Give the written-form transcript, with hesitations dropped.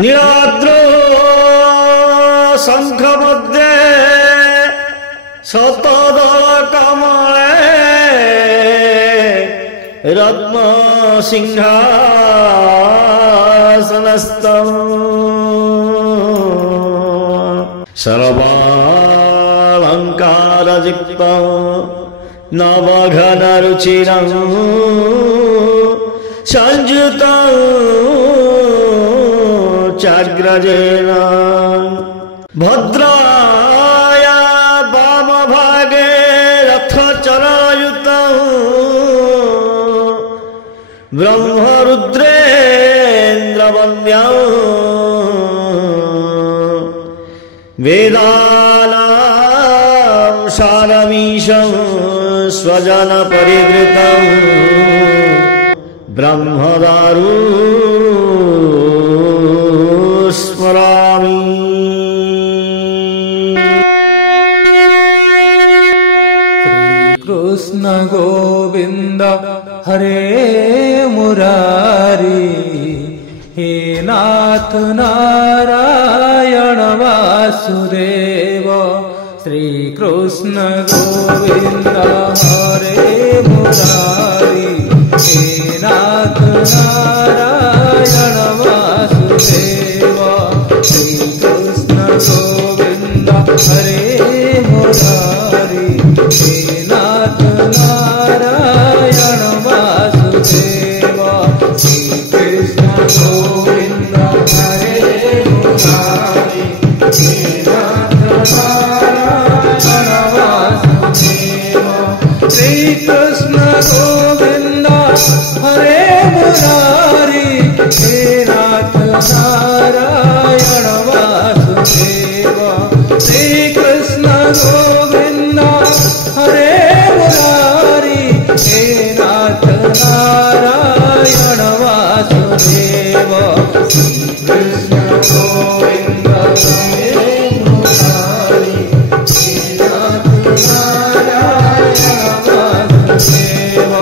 नीलाद्र शंख मध्ये शतदल कमले रत्न सिंहासनस्थं सर्वालंकारयुक्तं नवघनरुचिरं संयुतं चाग्रजेन भद्राया वामभागे रथचरायुतं ब्रह्मरुद्रेन्द्रवन्द्यं वेदानां सारमीशं स्वजनपरिवृतं ब्रह्मदारु स्मरामि। कृष्ण गोविंद हरे मुरारी हे नाथ नारायण वासुदेव। श्री कृष्ण गोविंद हरे मुरारी हे नाथ नारायण वासुदेव। श्री कृष्ण गोविंद हरे मुरारी हे नाथ नारायण वासुदेव। श्री कृष्ण गोविंद हरे मुरारी हे नाथ नारायण वासुदेव। श्री कृष्ण गोविंद हरे मुरारी हे नाथ नारायण वासुदेव। श्री कृष्ण गोविंद हरे मुरारी हे नाथ नारायण वासुदेव। श्री कृष्ण गोविंद हरे मुरारी हे नाथ नारायण वासुदेव।